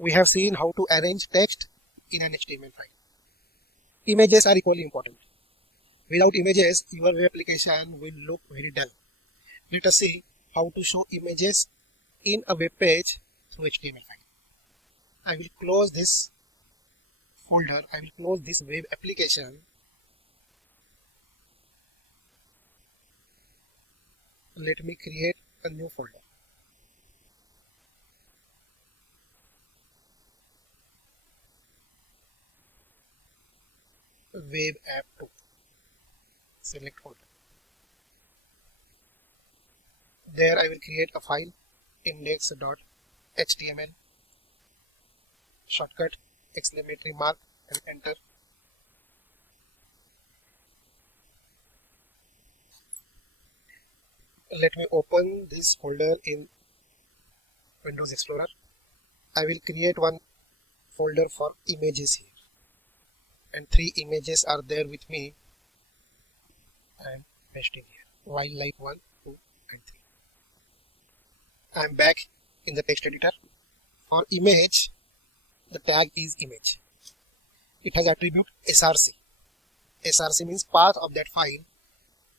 We have seen how to arrange text in an HTML file. Images are equally important. Without images, your web application will look very dull. Let us see how to show images in a web page through HTML file. I will close this folder. I will close this web application. Let me create a new folder. Web app 2. Select folder. There I will create a file, index.html, shortcut, exclamatory mark, and enter. Let me open this folder in Windows Explorer. I will create one folder for images here, and 3 images are there with me. I am pasting here, wildlife 1, 2, and 3. I am back in the text editor. For image, the tag is image. It has attribute src. Src means path of that file.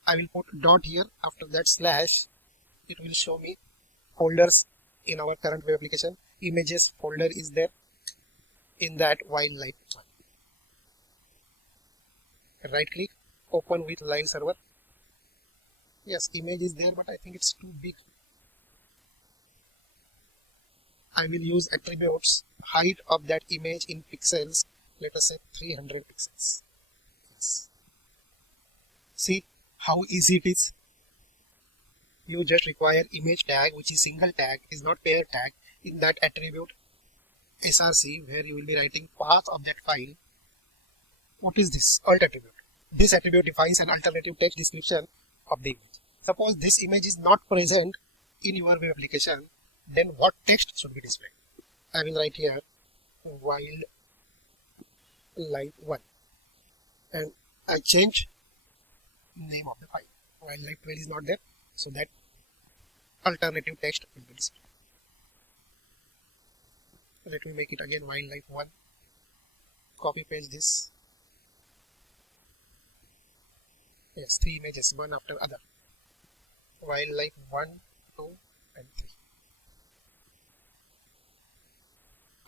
I will put dot here, after that slash. It will show me folders in our current web application. Images folder is there in that wildlife 1. Right click, open with live server. Yes, image is there, but I think it's too big. I will use attributes, height of that image in pixels, let us say 300 pixels. Yes. See how easy it is. You just require image tag, which is single tag, is not pair tag, in that attribute src, where you will be writing path of that file. What is this? Alt attribute. This attribute defines an alternative text description of the image. Suppose this image is not present in your web application, then what text should be displayed? I will write here wildlife 1, and I change name of the file. Wildlife 12 is not there, so that alternative text will be displayed. Let me make it again wildlife 1. Copy paste this. Yes, 3 images, one after other. Wildlife 1, 2, and 3.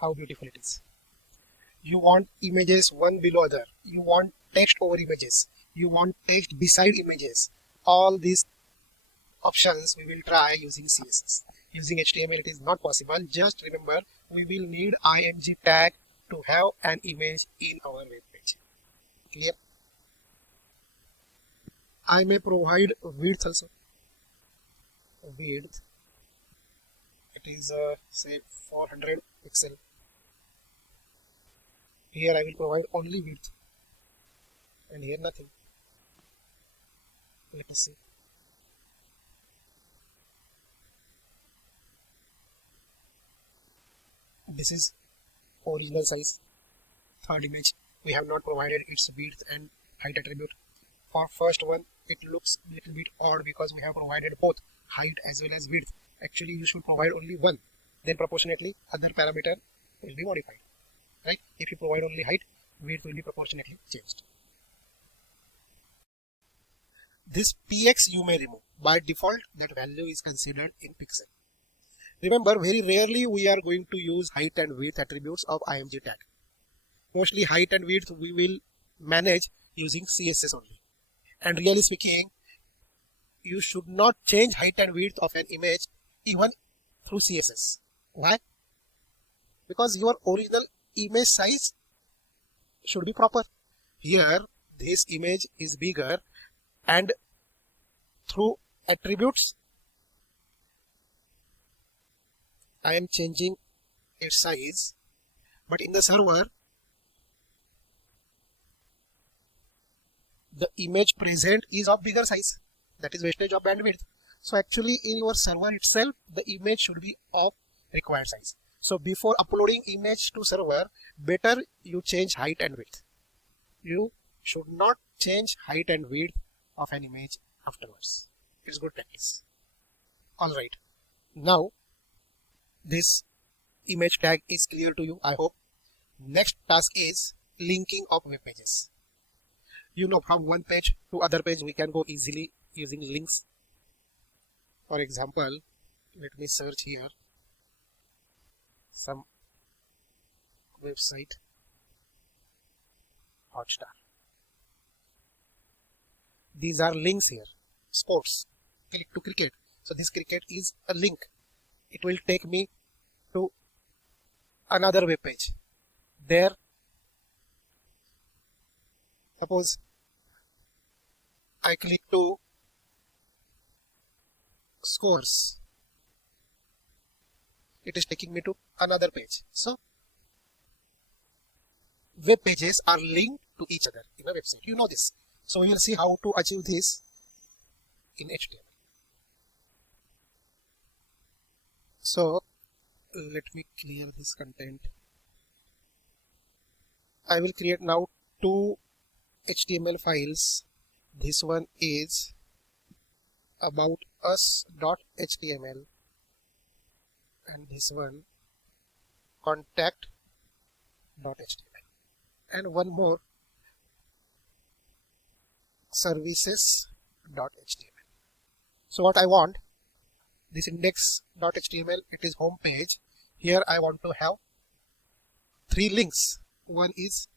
How beautiful it is. You want images one below other. You want text over images. You want text beside images. All these options we will try using CSS. Using HTML it is not possible. Just remember, we will need img tag to have an image in our web page. Clear? I may provide width also. Width, it is say 400 pixel. Here I will provide only width, and here nothing. Let us see. This is original size. Third image, we have not provided its width and height attribute. For first one, it looks a little bit odd because we have provided both height as well as width. Actually, you should provide only one. Then proportionately, other parameter will be modified. Right? If you provide only height, width will be proportionately changed. This px you may remove. By default, that value is considered in pixel. Remember, very rarely we are going to use height and width attributes of img tag. Mostly height and width we will manage using CSS only. And really speaking, you should not change height and width of an image even through CSS. Why? Because your original image size should be proper. Here, this image is bigger, and through attributes, I am changing its size, but in the server, the image present is of bigger size. That is wastage of bandwidth. So actually in your server itself, the image should be of required size. So before uploading image to server, better you change height and width. You should not change height and width of an image afterwards. It's good practice. Alright. Now this image tag is clear to you, I hope. Next task is linking of web pages. You know, from one page to other page we can go easily using links. For example, let me search here some website, Hotstar. These are links here. Sports, click to cricket. So this cricket is a link. It will take me to another web page. There, suppose I click to scores. It is taking me to another page. So web pages are linked to each other in a website. You know this. So we will see how to achieve this in HTML. So let me clear this content. I will create now two HTML files. This one is about us.html and this one contact.html, and one more services.html. So what I want, this index.html, it is home page. Here I want to have three links. One is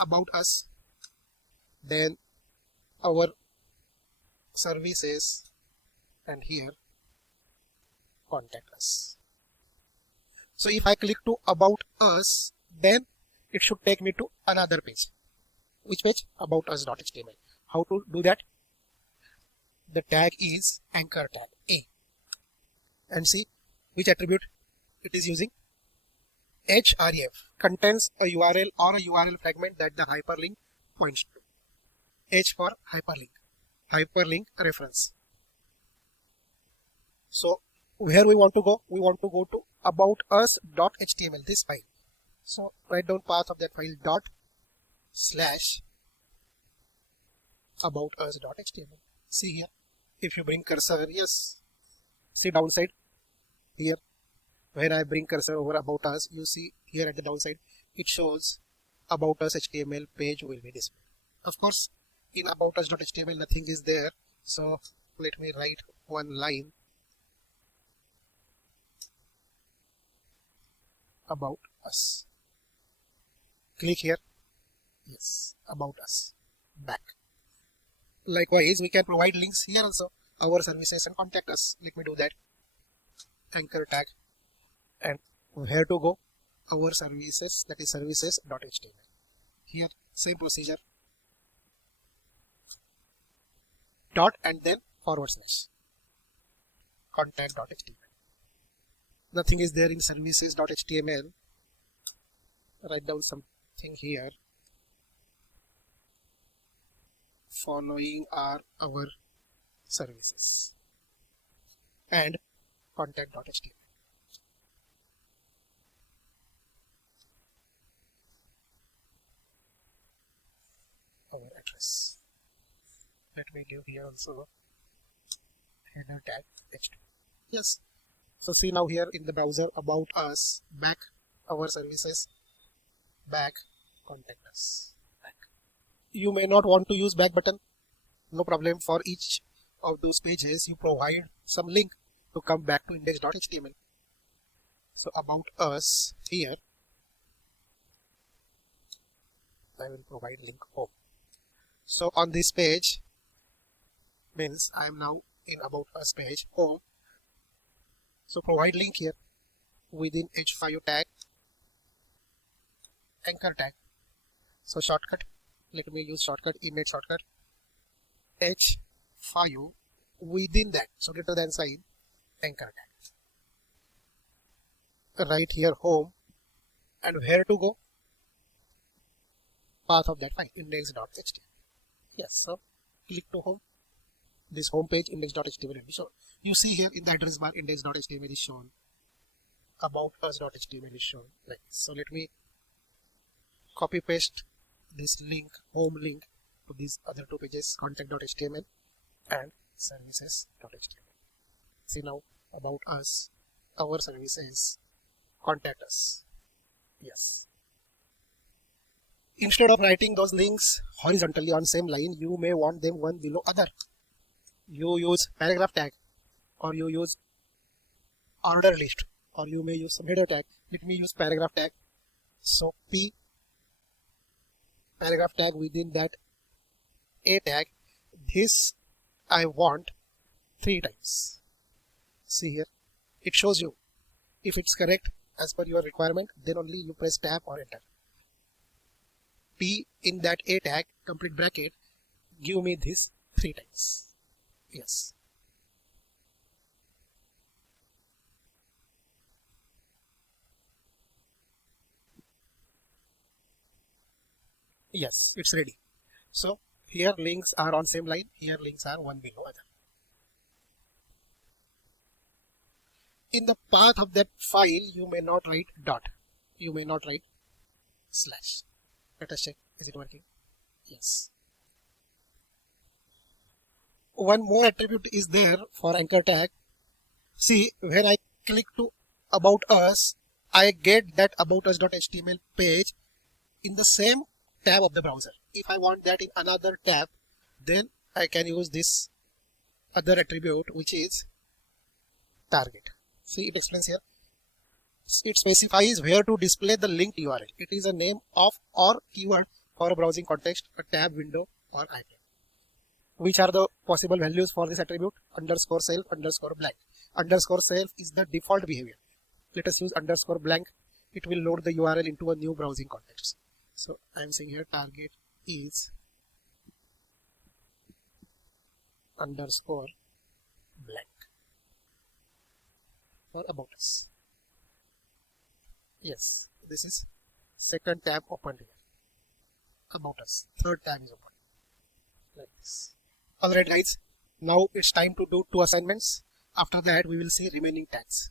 about us, then our services, and here contact us. So if I click to about us, then it should take me to another page. Which page? About us.html. How to do that? The tag is anchor tag A, and see which attribute it is using. href contains a URL or a URL fragment that the hyperlink points to. H for hyperlink reference. So where we want to go? We want to go to about us.html, this file. So write down path of that file, dot slash about us.html. See here, if you bring cursor, yes, see downside here. When I bring cursor over about us, you see here at the downside, it shows about us HTML page will be displayed. Of course, in about us.html nothing is there. So let me write one line about us. Click here. Yes, about us. Back. Likewise, we can provide links here also. Our services and contact us. Let me do that. Anchor tag. And where to go? Our services, that is services.html. Here, same procedure. Dot and then forward slash. Contact.html. Nothing is there in services.html. Write down something here. Following are our services. And contact.html. Our address. Let me give here also header tag h2. Yes. So see now here in the browser, about us, back our services, back contact us, back. You may not want to use back button. No problem. For each of those pages you provide some link to come back to index.html. So about us here, I will provide link home. So on this page means I am now in about us page, home. So provide link here within h5 tag, anchor tag. So shortcut, let me use shortcut, image shortcut, h5 within that, so greater than sign, anchor tag. Right here home, and where to go? Path of that file, index.html. Yes, so click to home. This home page, index.html will be shown. You see here in the address bar, index.html is shown, about us.html is shown like this. So let me copy paste this link, home link, to these other two pages, contact.html and services.html. See now about us our services, contact us. Yes. Instead of writing those links horizontally on same line, you may want them one below other. You use paragraph tag, or you use order list, or you may use some header tag. Let me use paragraph tag. So P paragraph tag, within that A tag, this I want 3 times. See here, it shows you. If it's correct as per your requirement, then only you press tab or enter. P in that A tag, complete bracket, give me this 3 times. Yes. Yes, it's ready. So here links are on same line, here links are one below other. In the path of that file, you may not write dot. You may not write slash. Let us check. Is it working? Yes. One more attribute is there for anchor tag. See, when I click to about us, I get that about us.html page in the same tab of the browser. If I want that in another tab, then I can use this other attribute, which is target. See, it explains here. It specifies where to display the linked URL. It is a name of or keyword for a browsing context, a tab, window, or item. Which are the possible values for this attribute? Underscore self, underscore blank. Underscore self is the default behavior. Let us use underscore blank. It will load the URL into a new browsing context. So I am saying here target is underscore blank for about us. Yes, this is second tab opened here. About us. Third tab is open. Like this. Alright guys, now it's time to do 2 assignments. After that we will see remaining tags.